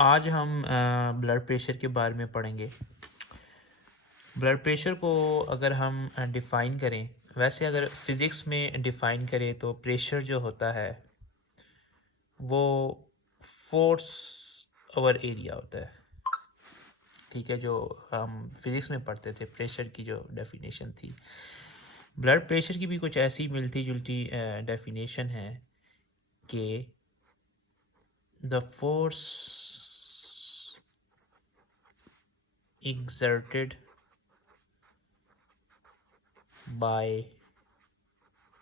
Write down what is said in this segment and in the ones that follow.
आज हम blood pressure के बारे में पढ़ेंगे। ब्लड प्रेशर को अगर हम डिफ़ाइन करें, वैसे अगर फ़िज़िक्स में डिफ़ाइन करें तो प्रेशर जो होता है वो फ़ोर्स ओवर एरिया होता है। ठीक है, जो हम फ़िज़िक्स में पढ़ते थे प्रेशर की जो डेफिनेशन थी। ब्लड प्रेशर की भी कुछ ऐसी मिलती-जुलती डेफिनेशन है कि the force exerted by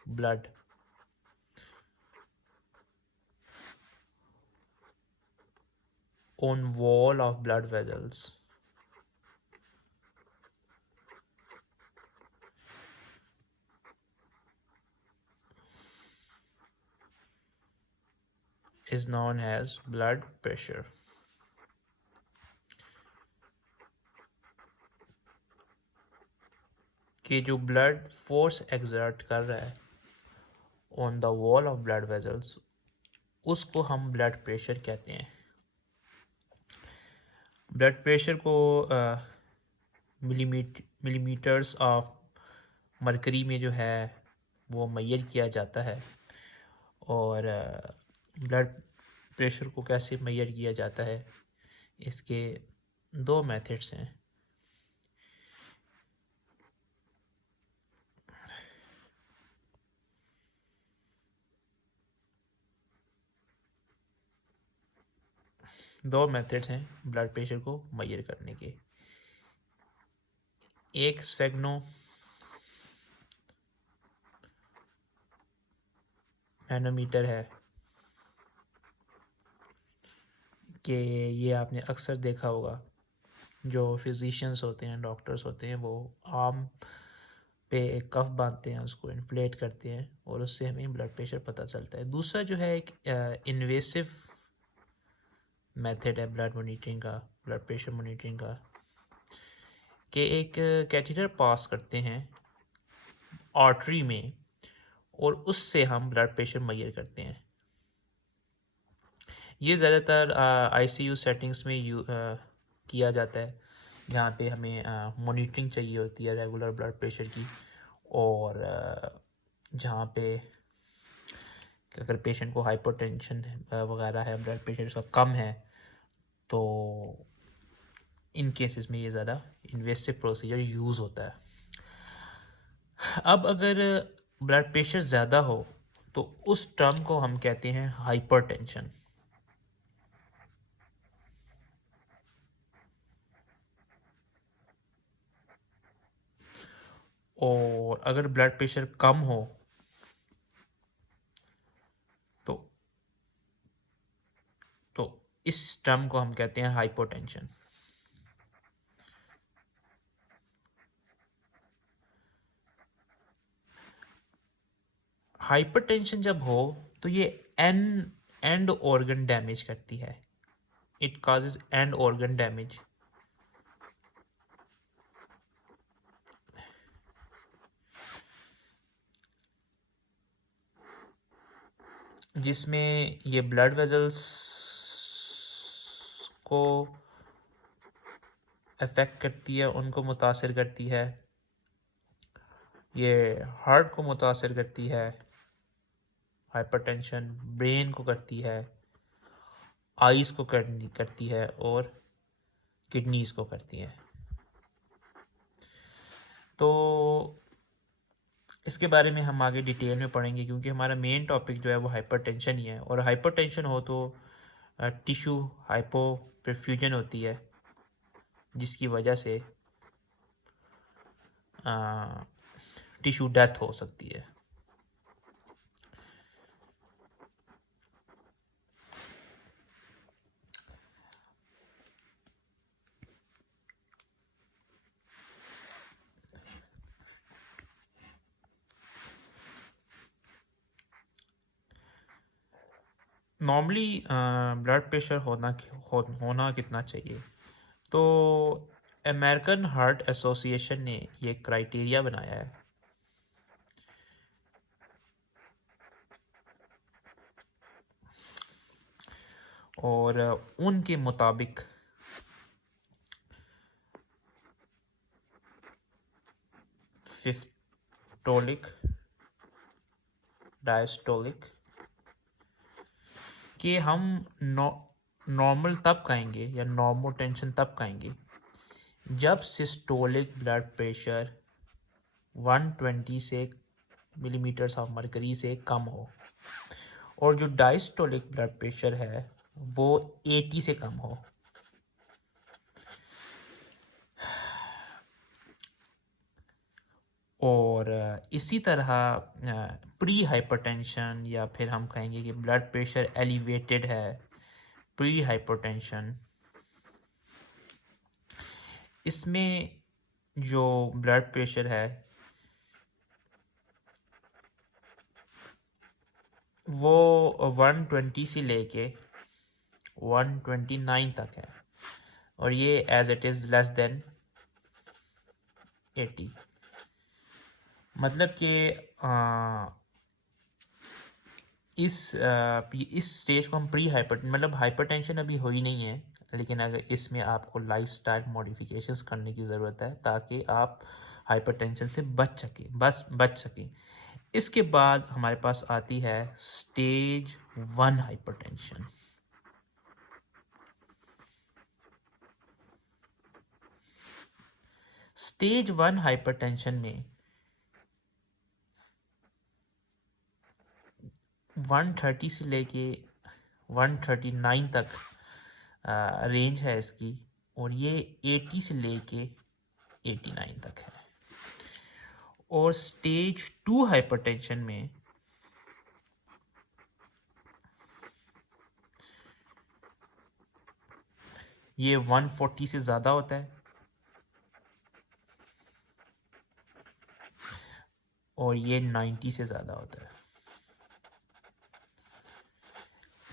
blood on wall of blood vessels is known as blood pressure। कि जो ब्लड फोर्स एक्सर्ट कर रहा है on the wall of blood vessels, उसको हम ब्लड प्रेशर कहते हैं। ब्लड प्रेशर को मिलीमीटर्स ऑफ मरकरी में जो है वो मेजर किया जाता है। और ब्लड प्रेशर को कैसे मेजर किया जाता है, इसके दो मेथड्स हैं। दो मेथड्स हैं ब्लड प्रेशर को मेजर करने के। एक स्फेग्नो मैनोमीटर है कि ये आपने अक्सर देखा होगा, जो फिजिशियंस होते हैं, डॉक्टर्स होते हैं, वो आर्म पे एक कफ बांधते हैं, उसको इन्फ्लेट करते हैं और उससे हमें ब्लड प्रेशर पता चलता है। दूसरा जो है एक इन्वेसिव मेथड है ब्लड मॉनिटरिंग का, ब्लड प्रेशर मॉनिटरिंग का, कि एक कैथेटर पास करते हैं आर्टरी में और उससे हम ब्लड प्रेशर मेजर करते हैं। ये ज़्यादातर आईसीयू सेटिंग्स में किया जाता है, जहाँ पे हमें मॉनिटरिंग चाहिए होती है रेगुलर ब्लड प्रेशर की। और जहाँ पे अगर पेशेंट को हाइपरटेंशन वगैरह है, ब्लड प्रेशर उसका कम है, तो इन केसेस में ये ज़्यादा इन्वेसिव प्रोसीजर यूज़ होता है। अब अगर ब्लड प्रेशर ज़्यादा हो तो उस टर्म को हम कहते हैं हाइपरटेंशन। और अगर ब्लड प्रेशर कम हो तो तो इस टर्म को हम कहते हैं हाइपोटेंशन। हाइपरटेंशन जब हो तो ये एंड ऑर्गन डैमेज करती है। It causes and organ damage, जिसमें ये ब्लड वेजल्स को अफेक्ट करती है, उनको मुतासर करती है। ये हार्ट को मुतासर करती है हाइपरटेंशन, ब्रेन को करती है, आइज़ को करती है और किडनीज़ को करती है। तो इसके बारे में हम आगे डिटेल में पढ़ेंगे, क्योंकि हमारा मेन टॉपिक जो है वो हाइपरटेंशन ही है। और हाइपरटेंशन हो तो टिश्यू हाइपोपरफ्यूजन होती है, जिसकी वजह से टिश्यू डेथ हो सकती है। नॉर्मली ब्लड प्रेशर होना कितना चाहिए, तो अमेरिकन हार्ट एसोसिएशन ने ये क्राइटेरिया बनाया है। और उनके मुताबिक सिस्टोलिक डायस्टोलिक कि हम नॉर्मल तब कहेंगे या नॉर्मल टेंशन तब कहेंगे जब सिस्टोलिक ब्लड प्रेशर 120 से मिलीमीटर्स ऑफ मरकरी से कम हो और जो डायस्टोलिक ब्लड प्रेशर है वो 80 से कम हो। और इसी तरह प्री हाइपरटेंशन या फिर हम कहेंगे कि ब्लड प्रेशर एलिवेटेड है, प्री हाइपरटेंशन, इसमें जो ब्लड प्रेशर है वो 120 से लेके 129 तक है और ये as it is less than 80। मतलब कि इस स्टेज को हम प्री हाइपर मतलब हाइपरटेंशन अभी हो ही नहीं है, लेकिन अगर इसमें आपको लाइफस्टाइल मॉडिफिकेशंस करने की ज़रूरत है ताकि आप हाइपरटेंशन से बच सकें। इसके बाद हमारे पास आती है स्टेज 1 हाइपरटेंशन। स्टेज 1 हाइपरटेंशन में 130 से लेके 139 तक रेंज है इसकी और ये 80 से लेके 89 तक है। और स्टेज 2 हाइपरटेंशन में ये 140 से ज़्यादा होता है और ये 90 से ज़्यादा होता है।